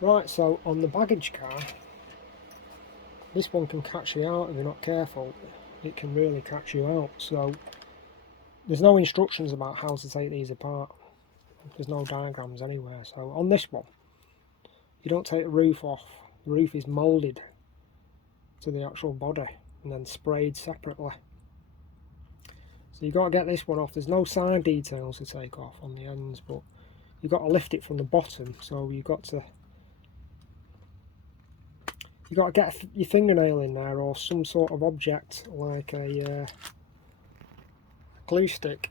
Right, so on the baggage car, this one can catch you out if you're not careful. It can really catch you out. So there's no instructions about how to take these apart. There's no diagrams anywhere. So on this one, you don't take the roof off. The roof is moulded to the actual body and then sprayed separately. So you've got to get this one off. There's no side details to take off on the ends, but you've got to lift it from the bottom. So you've got to get your fingernail in there or some sort of object like a glue stick.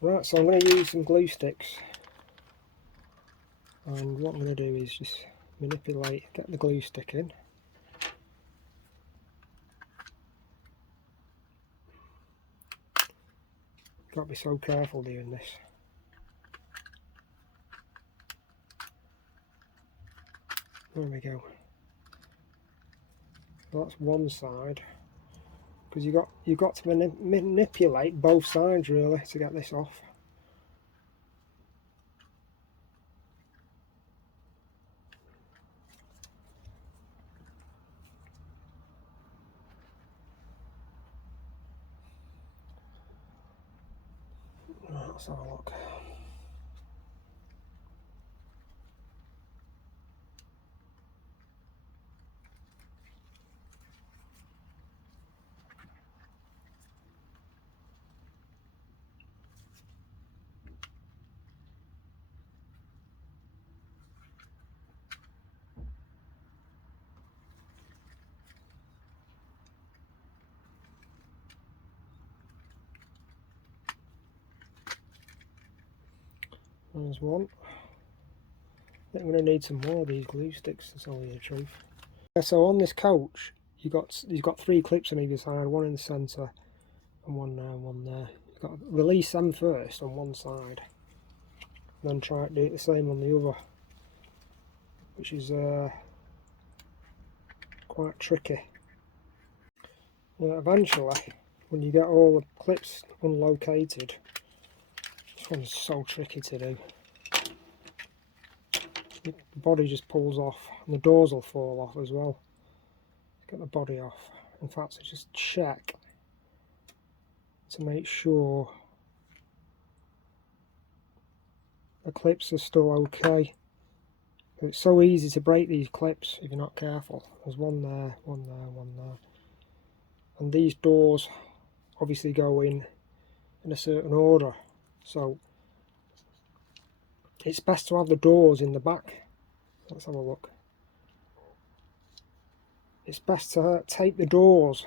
Right, so I'm going to use some glue sticks, and what I'm going to do is just manipulate, get the glue stick in. Got to be so careful doing this. There we go. So that's one side, because you've got to manipulate both sides really to get this off. Right, let's have a look. There's one. I think I'm going to need some more of these glue sticks, to tell you the truth. Yeah, so on this coach, you've got 3 clips on either side, one in the centre and one there, one there. You've got to release them first on one side, and then try to do it the same on the other, which is quite tricky. Eventually, when you get all the clips unlocated, this one's so tricky to do. The body just pulls off, and the doors will fall off as well. Get the body off. In fact, I just check to make sure the clips are still okay. It's so easy to break these clips if you're not careful. There's one there, one there, one there. And these doors obviously go in a certain order. So it's best to have the doors in the back. Let's have a look. It's best to tape the doors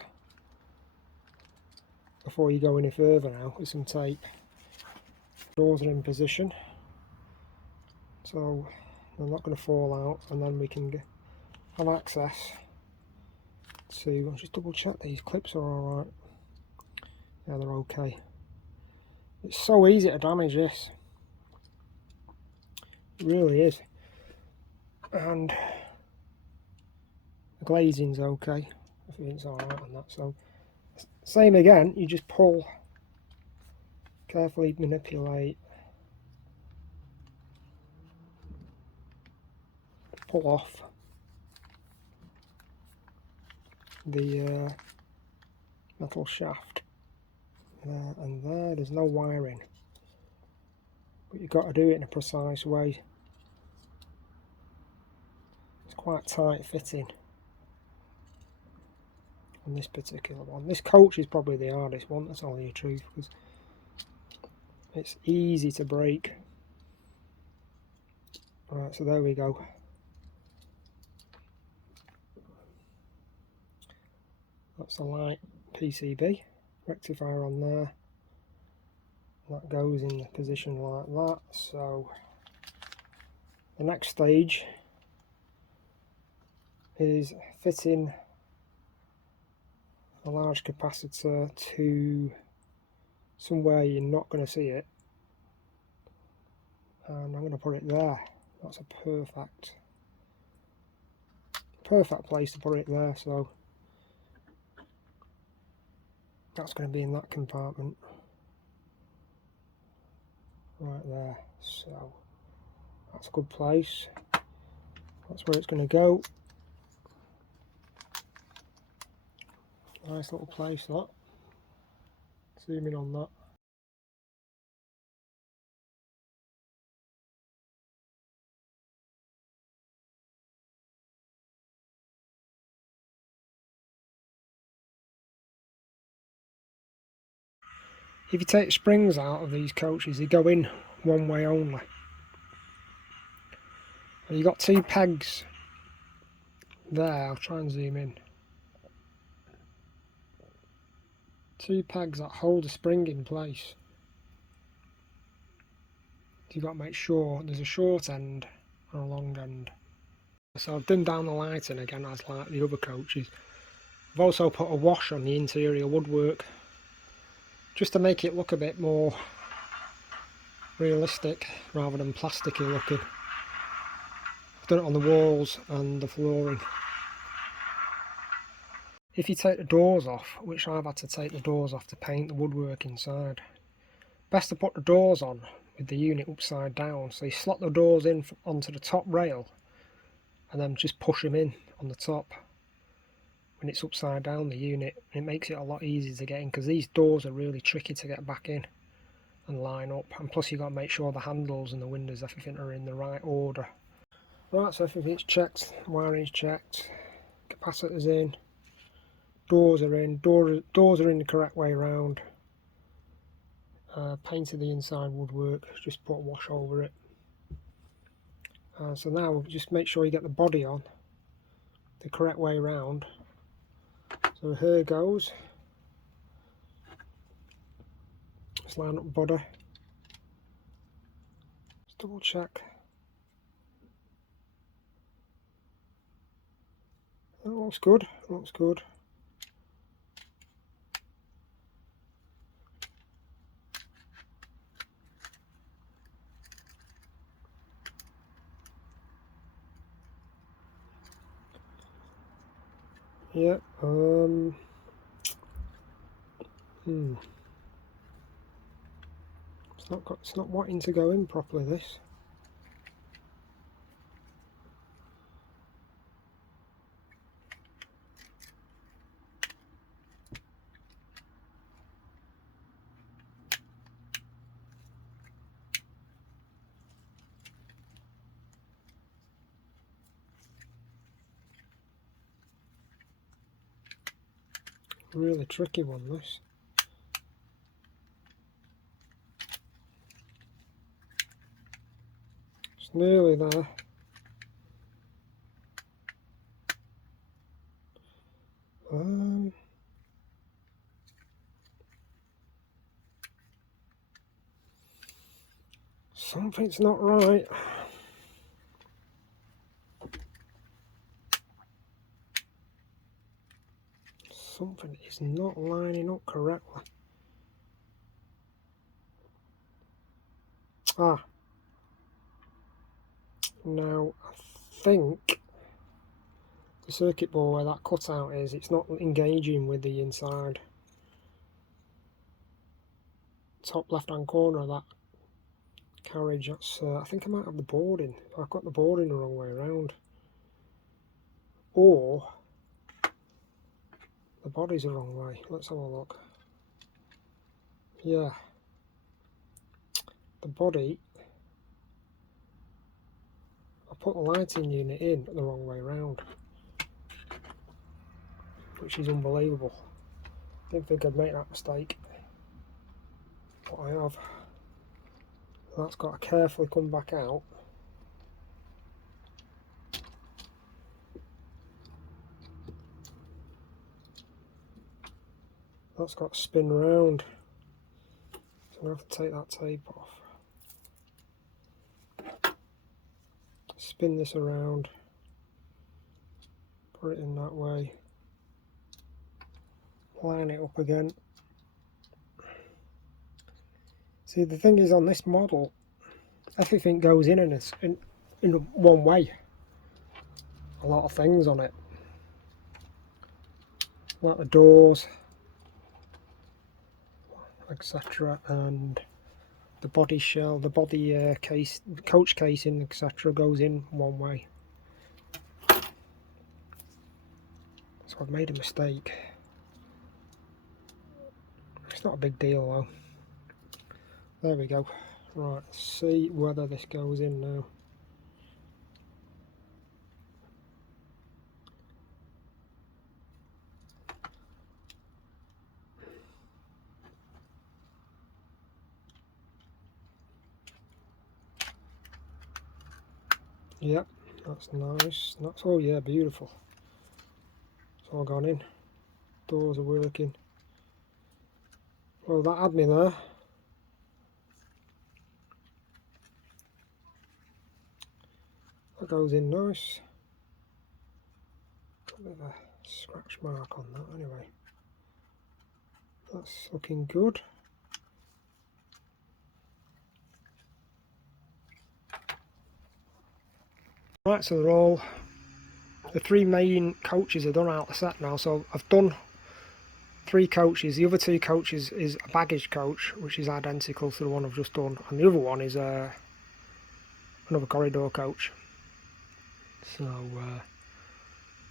before you go any further now with some tape. Doors are in position, so they're not going to fall out, and then we can have access to, I'll just double check these clips are alright. Yeah, they're okay. It's so easy to damage this. It really is. And the glazing's okay. I think it's alright on that. So same again, you just pull, carefully manipulate, pull off the metal shaft there and there. There's no wiring, but you've got to do it in a precise way. It's quite tight fitting on this particular one. This coach is probably the hardest one, to tell you the truth, because it's easy to break. Right, so there we go. That's a light PCB rectifier on there. That goes in the position like that. So the next stage is fitting a large capacitor to somewhere you're not going to see it, and I'm going to put it there. That's a perfect place to put it there. So that's going to be in that compartment right there. So that's a good place. That's where it's going to go. Nice little place that. Zoom in on that. If you take springs out of these coaches, they go in one way only. And you've got two pegs there, I'll try and zoom in. Two pegs that hold the spring in place. You've got to make sure there's a short end and a long end. So I've dimmed down the lighting again as like the other coaches. I've also put a wash on the interior woodwork just to make it look a bit more realistic rather than plasticky looking. I've done it on the walls and the flooring. If you take the doors off, which I've had to take the doors off to paint the woodwork inside, best to put the doors on with the unit upside down. So you slot the doors in onto the top rail and then just push them in on the top. When it's upside down, the unit, it makes it a lot easier to get in, because these doors are really tricky to get back in and line up. And plus you've got to make sure the handles and the windows, everything are in the right order. Right, so everything's checked, wiring's checked, capacitor's in, doors are in, doors are in the correct way around. Painted the inside woodwork, just put a wash over it. So now just make sure you get the body on the correct way around. So here goes. Let's line up body. Just double check. That looks good, looks good. Yeah, it's not wanting to go in properly, this. Really tricky one, this. It's nearly there. Something's not right. Something is not lining up correctly. Ah. Now, I think the circuit board where that cutout is, it's not engaging with the inside. Top left hand corner of that carriage, that's, I think I might have the boarding. I've got the boarding the wrong way around. Or the body's the wrong way. Let's have a look. Yeah. The body, I put the lighting unit in the wrong way around, which is unbelievable. Didn't think I'd make that mistake, but I have. That's got to carefully come back out. That's got to spin round, so I have to take that tape off. Spin this around, put it in that way, line it up again. See, the thing is, on this model, everything goes in one way. A lot of things on it, like the doors, etc., and the body shell, the body case, the coach casing, etc., goes in one way. So I've made a mistake. It's not a big deal though. There we go. Right, let's see whether this goes in now. Yep, that's nice. That's, oh yeah, beautiful. It's all gone in. Doors are working. Well, that had me there. That goes in nice. Got a bit of a scratch mark on that anyway. That's looking good. Right, so they're all, the three main coaches are done out of the set now. So I've done 3 coaches. The other 2 coaches is a baggage coach, which is identical to the one I've just done, and the other one is another corridor coach. So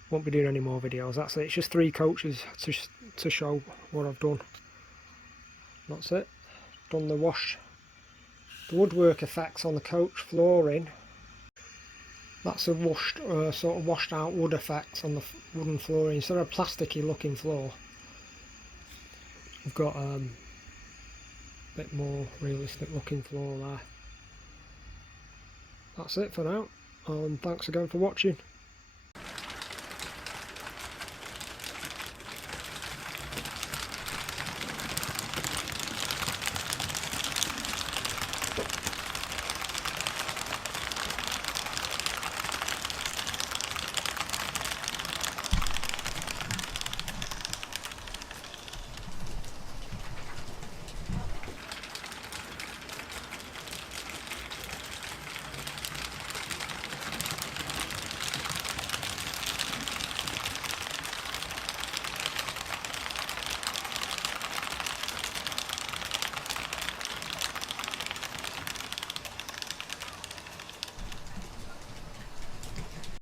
won't be doing any more videos. That's it. It's just 3 coaches to show what I've done. That's it. Done the woodwork effects on the coach flooring. That's a washed, sort of washed out wood effect on the wooden flooring. Instead of a plasticky looking floor, we've got a bit more realistic looking floor there. That's it for now, and thanks again for watching.